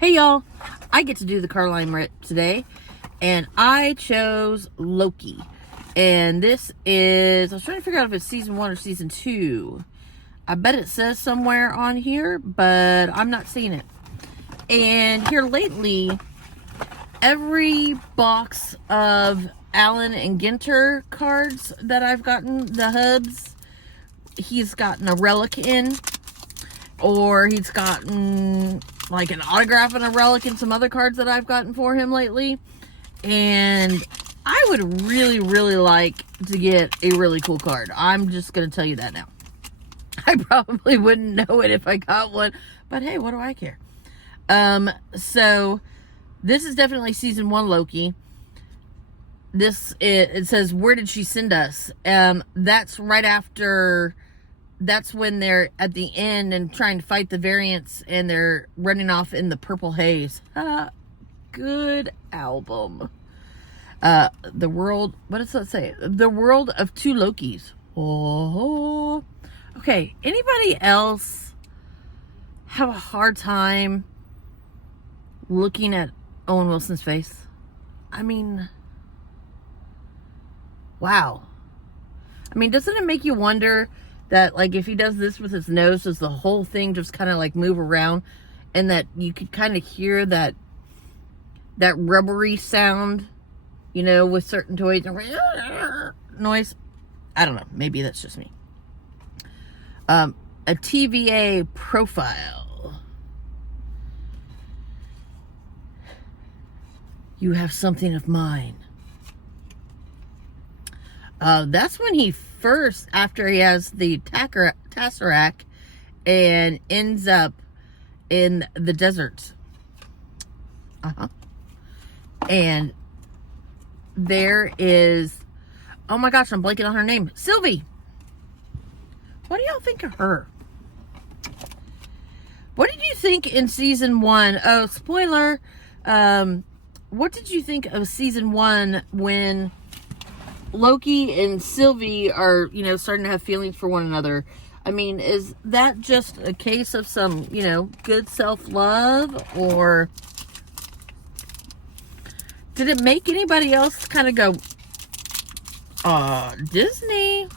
Hey y'all, I get to do the Carline rip today, and I chose Loki. And this is, I was trying to figure out if it's season 1 or season 2. I bet it says somewhere on here, but I'm not seeing it. And here lately, every box of Allen and Ginter cards that I've gotten, the hubs, he's gotten a relic in, or he's gotten like an autograph and a relic and some other cards that I've gotten for him lately. And I would really, really like to get a really cool card. I'm just going to tell you that now. I probably wouldn't know it if I got one, but hey, what do I care? So this is definitely season 1 Loki. It says, where did she send us? That's right after, that's when they're at the end and trying to fight the variants and they're running off in the purple haze. Good album. The world, what does that say? The world of two Lokis. Oh, okay. Anybody else have a hard time looking at Owen Wilson's face? I mean, wow. I mean, doesn't it make you wonder that, like, if he does this with his nose, does the whole thing just kind of like move around, and that you could kind of hear that rubbery sound, you know, with certain toys, noise? I don't know. Maybe that's just me. A TVA profile. You have something of mine. That's when he first, after he has the Tesseract and ends up in the desert. And there is, oh my gosh, I'm blanking on her name. Sylvie. What do y'all think of her? What did you think in season 1? Oh, spoiler. What did you think of season 1 when Loki and Sylvie are, you know, starting to have feelings for one another? I mean, is that just a case of some, you know, good self-love, or did it make anybody else kind of go, Disney?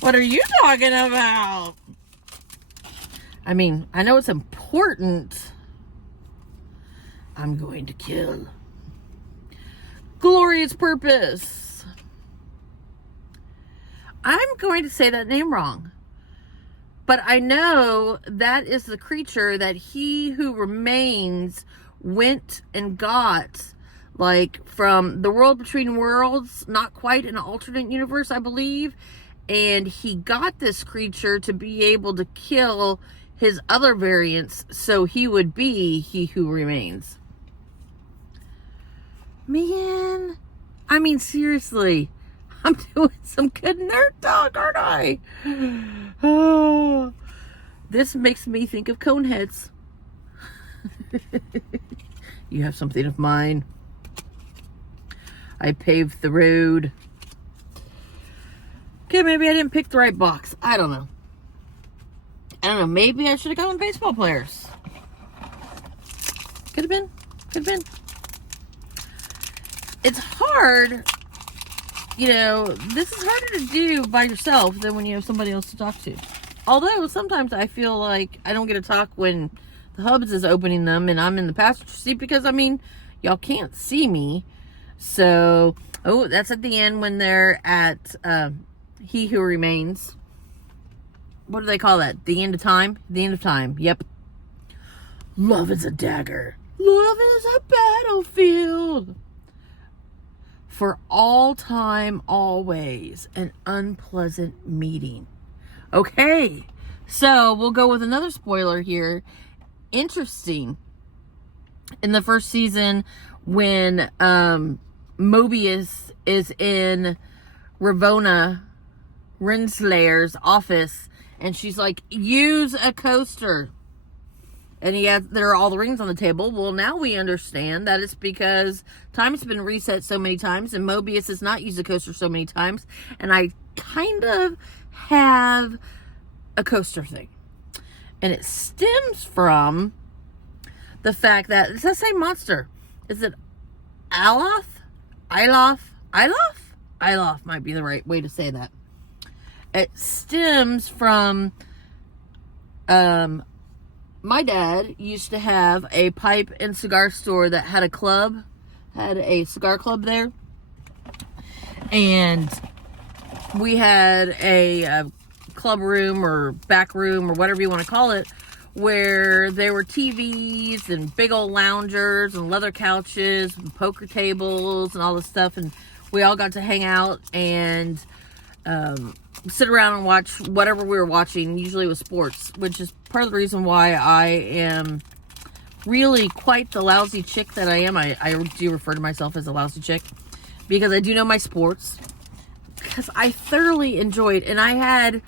What are you talking about? I mean, I know it's important. I'm going to kill. Glorious Purpose. I'm going to say that name wrong, but I know that is the creature that He Who Remains went and got, like, from the world between worlds, not quite an alternate universe, I believe, and he got this creature to be able to kill his other variants, so he would be He Who Remains. Man, I mean, seriously, I'm doing some good nerd talk, aren't I? Oh, this makes me think of Coneheads. You have something of mine. I paved the road. Okay, maybe I didn't pick the right box. I don't know. Maybe I should have gone with baseball players. Could have been. It's hard, you know, this is harder to do by yourself than when you have somebody else to talk to. Although sometimes I feel like I don't get to talk when the Hubs is opening them and I'm in the passenger seat, because, I mean, y'all can't see me. So, oh, that's at the end when they're at He Who Remains. What do they call that? The end of time? The end of time. Yep. Love is a dagger. Love is a battlefield. For all time, always, an unpleasant meeting. Okay, so we'll go with another spoiler here. Interesting. In the first season, when Mobius is in Ravonna Renslayer's office, and she's like, use a coaster. And there are all the rings on the table. Well, now we understand that it's because time's been reset so many times, and Mobius has not used a coaster so many times. And I kind of have a coaster thing. And it stems from the fact that it's the same monster. Is it Aloth? Iloth might be the right way to say that. It stems from, my dad used to have a pipe and cigar store that had a cigar club there. And we had a club room or back room or whatever you want to call it, where there were TVs and big old loungers and leather couches and poker tables and all this stuff. And we all got to hang out and sit around and watch whatever we were watching. Usually it was sports, which is part of the reason why I am really quite the lousy chick that I am. I do refer to myself as a lousy chick because I do know my sports, because I thoroughly enjoyed, and I had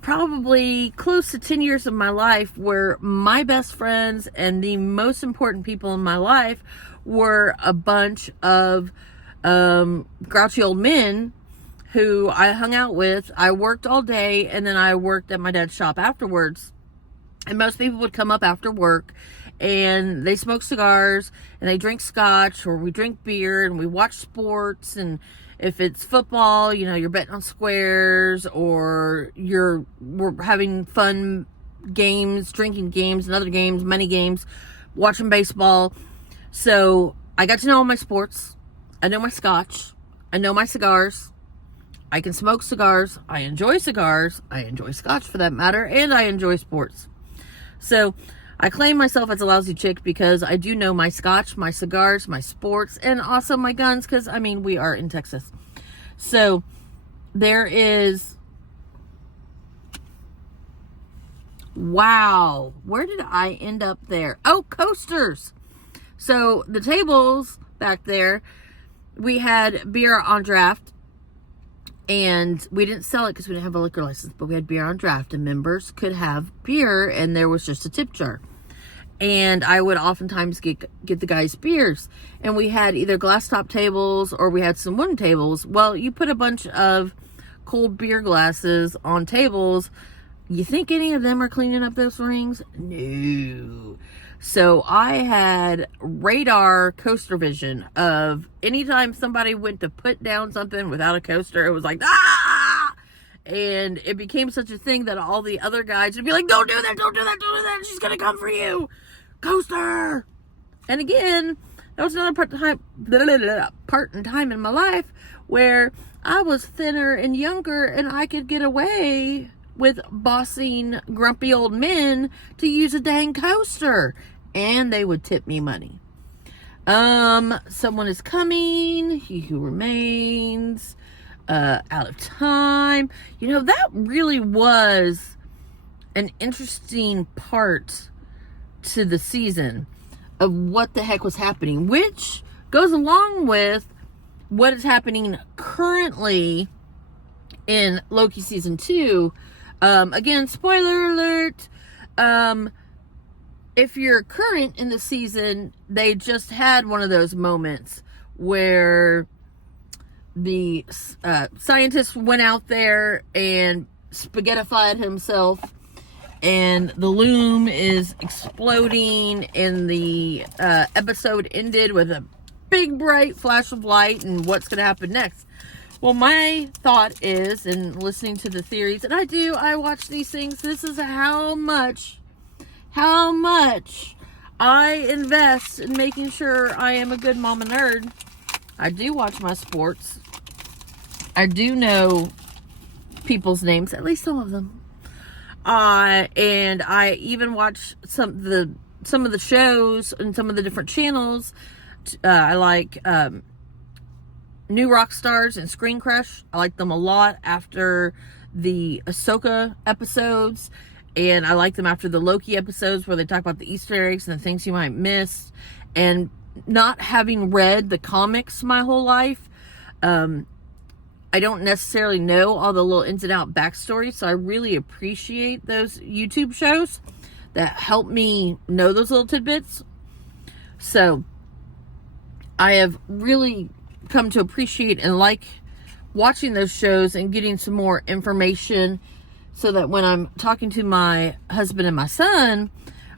probably close to 10 years of my life where my best friends and the most important people in my life were a bunch of grouchy old men who I hung out with. I worked all day, and then I worked at my dad's shop afterwards. And most people would come up after work, and they smoke cigars, and they drink scotch, or we drink beer, and we watch sports. And if it's football, you know, you're betting on squares, or we're having fun games, drinking games, and other games, money games, watching baseball. So I got to know all my sports. I know my scotch. I know my cigars. I can smoke cigars. I enjoy cigars. I enjoy scotch for that matter. And I enjoy sports. So I claim myself as a lousy chick because I do know my scotch, my cigars, my sports, and also my guns, because, I mean, we are in Texas. So there is... Wow. Where did I end up there? Oh, coasters. So the tables back there, we had beer on draft. And we didn't sell it because we didn't have a liquor license, but we had beer on draft, and members could have beer, and there was just a tip jar. And I would oftentimes get the guys beers, and we had either glass top tables or we had some wooden tables. Well, you put a bunch of cold beer glasses on tables. You think any of them are cleaning up those rings? No. So I had radar coaster vision of anytime somebody went to put down something without a coaster, it was like, ah! And it became such a thing that all the other guys would be like, don't do that, don't do that, don't do that, she's gonna come for you. Coaster! And again, that was another part in time in my life where I was thinner and younger, and I could get away with bossing grumpy old men to use a dang coaster, and they would tip me money. Someone is coming, he who remains, out of time. You know, that really was an interesting part to the season of what the heck was happening, which goes along with what is happening currently in Loki season 2. Again, spoiler alert. If you're current in the season, they just had one of those moments where the scientist went out there and spaghettified himself, and the loom is exploding, and the episode ended with a big bright flash of light, and what's going to happen next? Well, my thought is, and listening to the theories, and I watch these things, this is how much I invest in making sure I am a good mama nerd. I do watch my sports. I do know people's names, at least some of them. And I even watch some of the shows and some of the different channels. I like New Rock Stars and Screen Crush. I like them a lot after the Ahsoka episodes, and I like them after the Loki episodes where they talk about the Easter eggs and the things you might miss. And not having read the comics my whole life, I don't necessarily know all the little ins and out backstories, so I really appreciate those YouTube shows that help me know those little tidbits. So I have really come to appreciate and like watching those shows and getting some more information, so that when I'm talking to my husband and my son,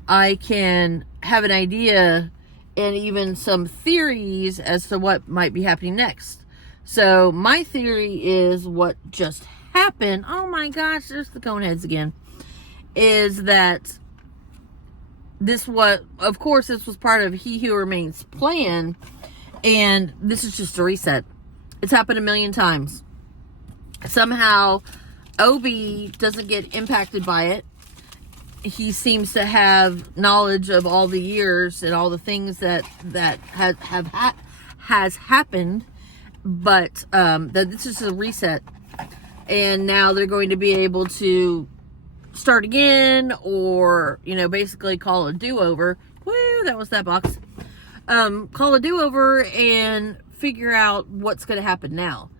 I can have an idea and even some theories as to what might be happening next. So my theory is what just happened. Oh my gosh, there's the Coneheads again. Is that of course, this was part of He Who Remains plan, and this is just a reset. It's happened a million times. Somehow, Obi doesn't get impacted by it. He seems to have knowledge of all the years and all the things that has happened, but that this is a reset, and now they're going to be able to start again, or basically call a do-over. Woo, that was that box. Call a do-over and figure out what's going to happen now.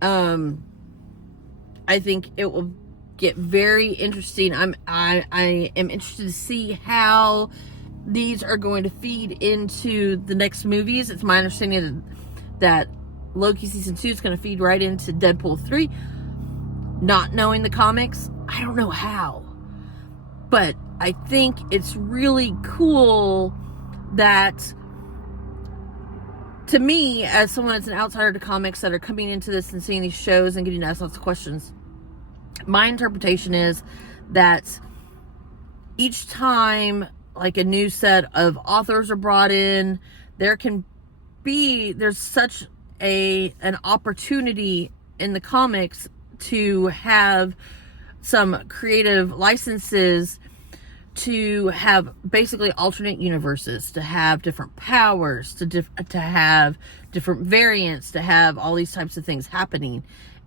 I think it will get very interesting. I am interested to see how these are going to feed into the next movies. It's my understanding that Loki season 2 is going to feed right into Deadpool 3. Not knowing the comics, I don't know how, but I think it's really cool that, to me, as someone that's an outsider to comics that are coming into this and seeing these shows and getting asked lots of questions, my interpretation is that each time like a new set of authors are brought in, there's such an opportunity in the comics to have some creative licenses, to have basically alternate universes, to have different powers, to have different variants, to have all these types of things happening.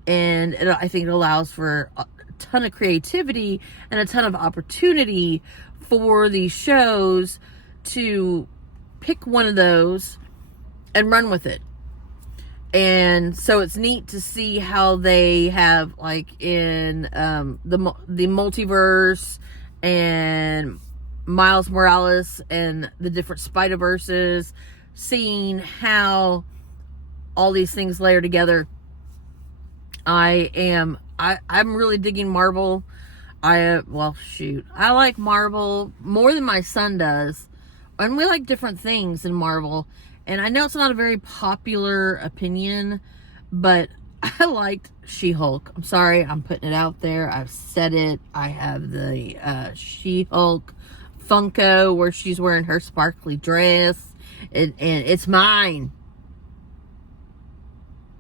And I think it allows for a ton of creativity and a ton of opportunity for these shows to pick one of those and run with it. And so it's neat to see how they have, like, in the multiverse and Miles Morales and the different Spider-Verses, seeing how all these things layer together. I'm really digging Marvel. I like Marvel more than my son does. And we like different things in Marvel. And I know it's not a very popular opinion, but I liked She-Hulk. I'm sorry, I'm putting it out there. I've said it. I have the She-Hulk Funko where she's wearing her sparkly dress. And it's mine.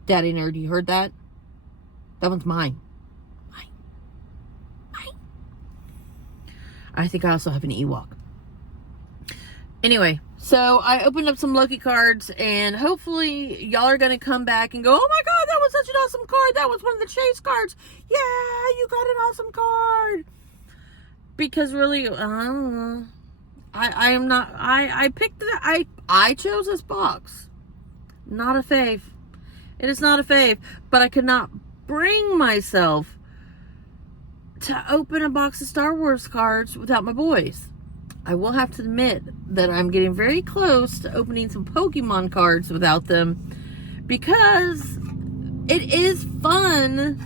Daddy Nerd, you heard that? That one's mine. Mine. I think I also have an Ewok. Anyway, so I opened up some Loki cards, and hopefully y'all are going to come back and go, oh my god, that was such an awesome card. That was one of the chase cards. Yeah, you got an awesome card. Because really, I am not, I picked it, I chose this box. Not a fave. It is not a fave, but I could not bring myself to open a box of Star Wars cards without my boys. I will have to admit that I'm getting very close to opening some Pokemon cards without them, because it is fun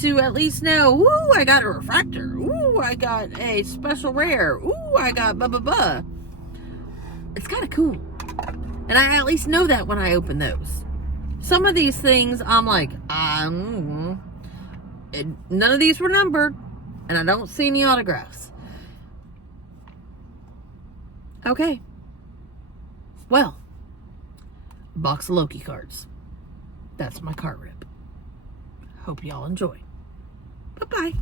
to at least know, ooh, I got a refractor, ooh, I got a special rare, ooh, I got blah blah blah. It's kind of cool, and I at least know that when I open those. Some of these things I'm like, none of these were numbered, and I don't see any autographs. Okay. Well, box of Loki cards. That's my card rip. Hope y'all enjoy. Bye-bye.